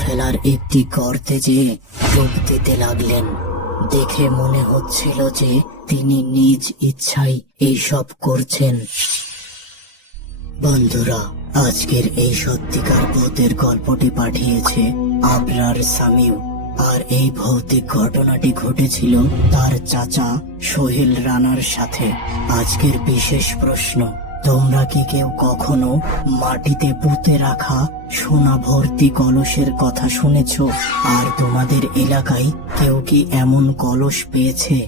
ফেলার একটি গর্তে যেয়ে ডুব দিতে লাগলেন। দেখে মনে হচ্ছিল যে তিনি নিজ ইচ্ছায় এইসব করছেন। বন্ধুরা, আজকের এই সত্যিকার ভূতের গল্পটি পাঠিয়েছে আবরার সামিউ। আর এই ভৌতিক ঘটনাটি ঘটেছিল তার চাচা সোহেল রানার সাথে। আজকের বিশেষ প্রশ্ন, তোমরা কি কেউ কখনো মাটিতে পুঁতে রাখা সোনা ভর্তি কলসের কথা শুনেছ? আর তোমাদের এলাকায় কেউ কি এমন কলস পেয়েছে?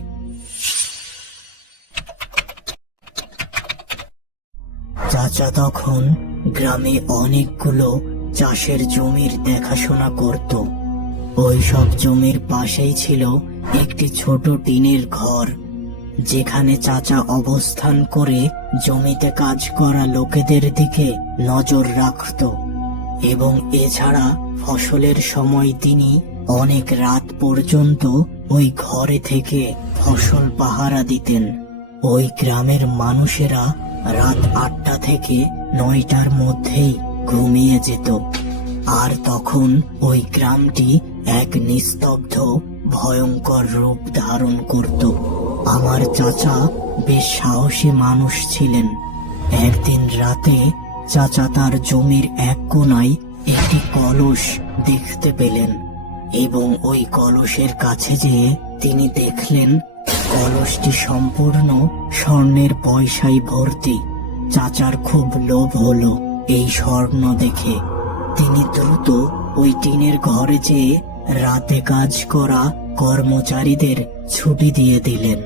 চাচা তখন গ্রামে অনেকগুলো চাষের জমির দেখাশোনা করত। ওই সব জমির পাশেই ছিল একটি ছোট টিনের ঘর, যেখানে চাচা অবস্থান করে জমিতে কাজ করা লোকেদের দিকে নজর রাখত। এবং এছাড়া ফসলের সময় তিনি অনেক রাত পর্যন্ত ওই ঘরে থেকে ফসল পাহারা দিতেন। ওই গ্রামের মানুষেরা রাত 8টা থেকে 9টার মধ্যেই ঘুমিয়ে যেত। আর তখন ওই গ্রামটি এক নিস্তব্ধ ভয়ঙ্কর রূপ ধারণ করত। আমার চাচা বেশ সাহসী মানুষ ছিলেন। একদিন রাতে চাচা তার জমির এক কোণায় একটি কলস দেখতে পেলেন এবং ওই কলসের কাছে যেয়ে তিনি দেখলেন কলসটি সম্পূর্ণ স্বর্ণের পয়সায় ভর্তি। চাচার খুব লোভ হলো এই স্বর্ণ দেখে। তিনি দ্রুত ওই টিনের ঘরে যেয়ে রাতে কাজ করা কর্মচারীদের ছুটি দিয়ে দিলেন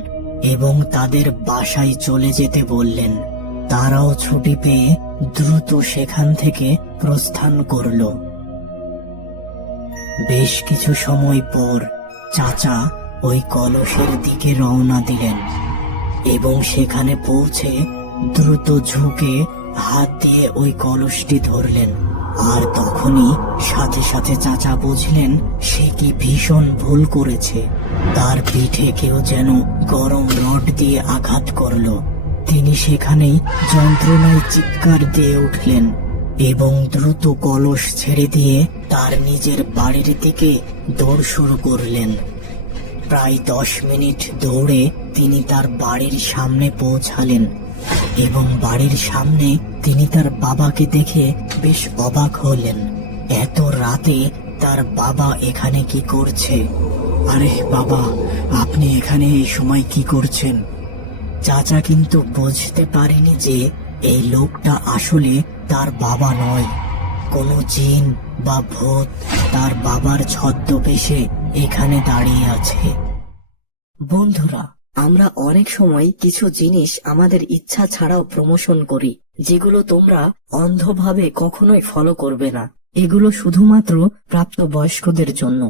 এবং তাদের বাসায় চলে যেতে বললেন। তারাও ছুটি পেয়ে দ্রুত সেখান থেকে প্রস্থান করল। বেশ কিছু সময় পর চাচা ওই কলসের দিকে রওনা দিলেন এবং সেখানে পৌঁছে দ্রুত ঝুঁকে হাত দিয়ে ওই কলসটি ধরলেন। আর তখনই সাথে সাথে চাচা বুঝলেন সে কি ভীষণ ভুল করেছে। তার পিঠে কেউ যেন গরম রড দিয়ে আঘাত করল। তিনি সেখানেই যন্ত্রণায় চিৎকার দিয়ে উঠলেন এবং দ্রুত কলস ছেড়ে দিয়ে তার নিজের বাড়ির দিকে দৌড় শুরু করলেন। প্রায় 10 মিনিট দৌড়ে তিনি তার বাড়ির সামনে পৌঁছালেন এবং বাড়ির সামনে তিনি তার বাবাকে দেখে বেশ অবাক হলেন। এত রাতে তার বাবা এখানে কি করছে? আরে বাবা, আপনি এখানে এই সময় কি করছেন? চাচা কিন্তু বুঝতে পারেনি যে এই লোকটা আসলে তার বাবা নয়। কোনো জিন বা ভূত তার বাবার ছদ্মবেশে এখানে দাঁড়িয়ে আছে। বন্ধুরা, আমরা অনেক সময় কিছু জিনিস আমাদের ইচ্ছা ছাড়াও প্রমোশন করি, যেগুলো তোমরা অন্ধভাবে কখনোই ফলো করবে না। এগুলো শুধুমাত্র প্রাপ্তবয়স্কদের জন্য।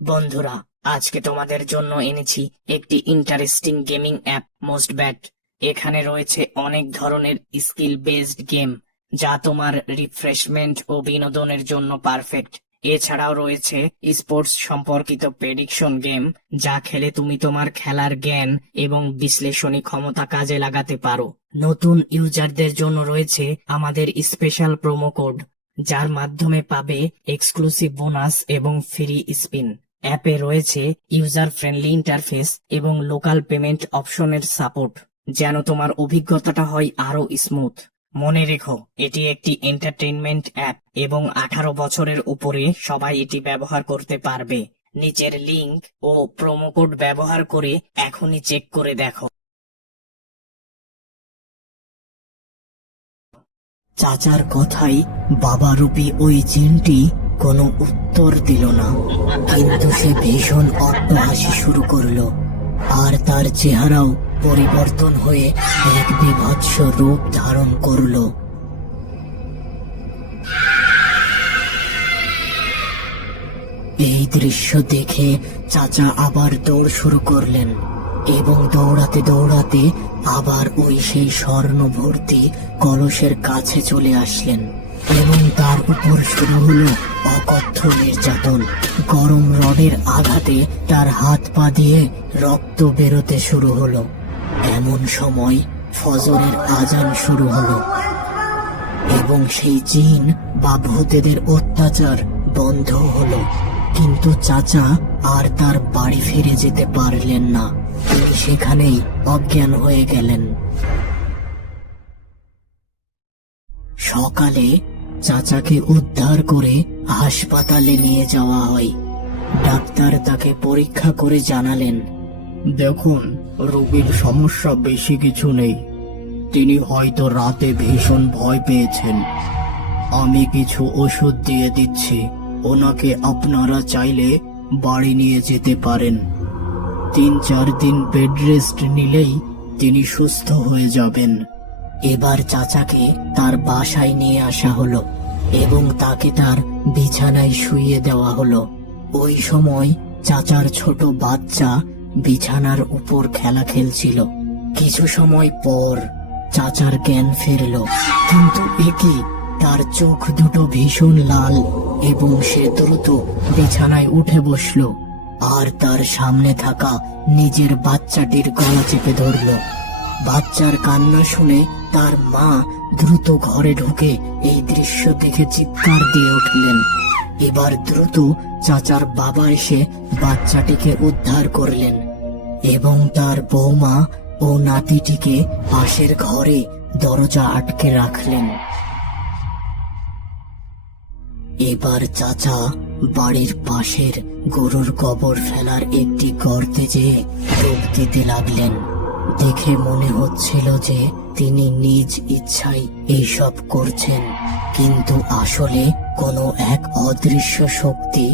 বন্ধুরা, আজকে তোমাদের জন্য এনেছি একটি interesting gaming app, most bat. এখানে রয়েছে অনেক ধরনের স্কিল বেসড গেম, যা তোমার রিফ্রেশমেন্ট ও বিনোদনের জন্য পারফেক্ট। এছাড়াও রয়েছে স্পোর্টস সম্পর্কিত প্রেডিকশন গেম, যা খেলে তুমি তোমার খেলার জ্ঞান এবং বিশ্লেষণী ক্ষমতা কাজে লাগাতে পারো। নতুন ইউজারদের জন্য রয়েছে আমাদের স্পেশাল প্রোমো কোড, যার মাধ্যমে পাবে এক্সক্লুসিভ বোনাস এবং ফ্রি স্পিন। অ্যাপে রয়েছে ইউজার ফ্রেন্ডলি ইন্টারফেস এবং লোকাল পেমেন্ট অপশনের সাপোর্ট, যেন তোমার অভিজ্ঞতাটা হয় আরো স্মুথ। মনে রেখো, এটি একটি এন্টারটেইনমেন্ট অ্যাপ এবং 18 বছরের উপরে সবাই এটি ব্যবহার করতে পারবে। নিচের লিংক ও প্রোমো কোড ব্যবহার করে এখনই চেক করে দেখো। চাচার কথাই বাবারূপী ওই জিনটি কোনো উত্তর দিল না, কিন্তু সে ভীষণ অট্টহাসি শুরু করলো আর তার চেহারাও পরিবর্তন হয়ে এক বিভৎস রূপ ধারণ করল। এই দৃশ্য দেখে চাচা আবার দৌড় শুরু করলেন এবং দৌড়াতে দৌড়াতে আবার ওই সেই স্বর্ণ ভর্তি কলসের কাছে চলে আসলেন এবং তার উপর শুরু হলো অকথ্য নির্যাতন। গরম রডের আঘাতে তার হাত পা দিয়ে রক্ত বেরোতে শুরু হলো। এমন সময় ফজরের আজান শুরু হলো এবং সেই জিন বা ভূতেদের অত্যাচার বন্ধ হলো, কিন্তু চাচা আর তার বাড়ি ফিরে যেতে পারলেন না। তিনি সেখানেই অজ্ঞান হয়ে গেলেন। সকালে চাচাকে উদ্ধার করে হাসপাতালে নিয়ে যাওয়া হয়। ডাক্তার তাকে পরীক্ষা করে জানালেন, দেখুন, রোগীর সমস্যা বেশি কিছু নেই। তিনি হয়তো রাতে ভীষণ ভয় পেয়েছেন। আমি কিছু ওষুধ দিয়ে দিচ্ছি, ওনাকে আপনারা চাইলে বাড়ি নিয়ে যেতে পারেন। 3-4 দিন বেড রেস্ট নিলেই তিনি সুস্থ হয়ে যাবেন। এবার চাচাকে তার বাসায় নিয়ে আসা হলো এবং তাকে তার বিছানায় শুইয়ে দেওয়া হলো। ওই সময় চাচার ছোট বাচ্চা বিছানার উপর খেলা খেলছিল। কিছু সময় পর চাচার জ্ঞান ফিরল, কিন্তু একি তার চোখ দুটো ভীষণ লাল এবং সে দ্রুত বিছানায় উঠে বসলো আর তার সামনে থাকা নিজের বাচ্চাটির গলা চেপে ধরল। বাচ্চার কান্না শুনে তার মা দ্রুত ঘরে ঢুকে এই দৃশ্য দেখে চিৎকার দিয়ে উঠলেন। এবার দ্রুত চাচার বাবা এসে বাচ্চাটিকে উদ্ধার করলেন এবং তার বৌমা ও নাতিটিকে পাশের ঘরে দরজা আটকে রাখলেন। এবার চাচা বাড়ির পাশের গরুর কবর ফেলার একটি গর্তে যেয়ে ডুব দিতে লাগলেন। দেখে মনে হচ্ছিল যে তিনি নিজ ইচ্ছায় এইসব করছেন, কিন্তু আসলে কোনো এক অদৃশ্য শক্তি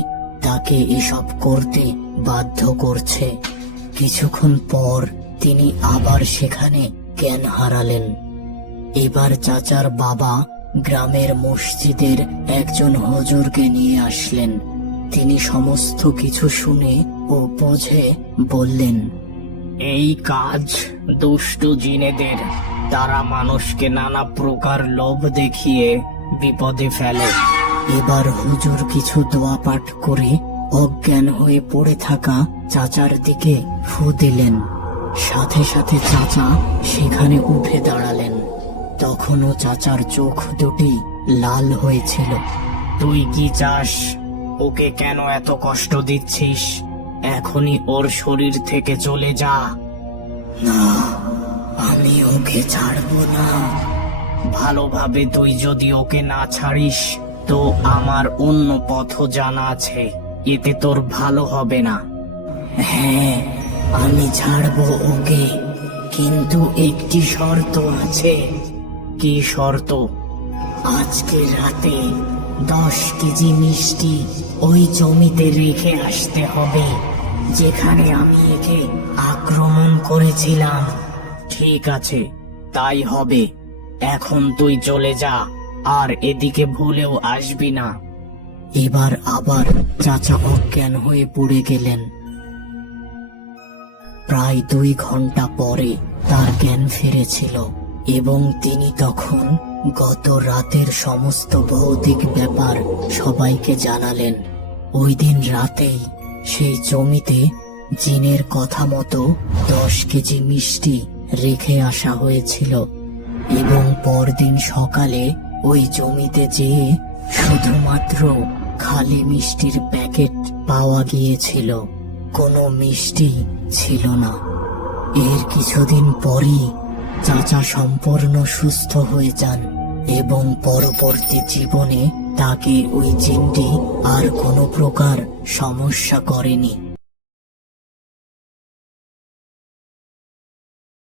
তাকে এসব করতে বাধ্য করছে। কিছুক্ষণ পর তিনি আবার সেখানে জ্ঞান হারালেন। এবার চাচার বাবা গ্রামের মসজিদের একজন হুজুরকে নিয়ে আসলেন। তিনি সমস্ত কিছু শুনে ও বুঝে বললেন, এই কাজ দুষ্ট জিনেদের। তারা মানুষকে নানা প্রকার লোভ দেখিয়ে বিপদে ফেলে। এবার হুজুর কিছু দোয়া পাঠ করে অজ্ঞান হয়ে পড়ে থাকা চাচার দিকে ফু দিলেন। সাথে সাথে চাচা সেখানে উঠে দাঁড়ালেন। তখনও চাচার চোখ দুটি লাল হয়েছিল। তুই কি চাস? ওকে কেন এত কষ্ট দিচ্ছিস? এখনই ওর শরীর থেকে চলে যা। না, আমি ওকে ছাড়বো না। ভালোভাবে তুই যদি ওকে না ছাড়িস তো আমার অন্য পথও জানা আছে, এতে তোর ভালো হবে না। হ্যাঁ, আমি ছাড়বো ওকে, কিন্তু একটি শর্ত আছে। কি শর্ত? আজকে রাতে 10 কেজি মিষ্টি ওই জমিতে রেখে আসতে হবে যেখানে আমি একে আক্রমণ করেছিলাম। ঠিক আছে, তাই হবে। এখন তুই চলে যা, আর এদিকে ভুলেও আসবি না। এবার আবার চাচা অজ্ঞান হয়ে পড়ে গেলেন। প্রায় 2 ঘন্টা পরে তার জ্ঞান ফিরেছিল এবং তিনি তখন গত রাতের সমস্ত ভৌতিক ব্যাপার সবাইকে জানালেন। ওই দিন রাতেই সেই জমিতে জিনের কথা মতো 10 কেজি মিষ্টি রেখে আসা হয়েছিল এবং পরদিন সকালে ওই জমিতে যেয়ে শুধুমাত্র খালি মিষ্টির প্যাকেট পাওয়া গিয়েছিল, কোনো মিষ্টি ছিল না। এর কিছুদিন পরই চাচা সম্পূর্ণ সুস্থ হয়ে যান এবং পরবর্তী জীবনে তাকে ওই জিনটি আর কোনো প্রকার সমস্যা করেনি।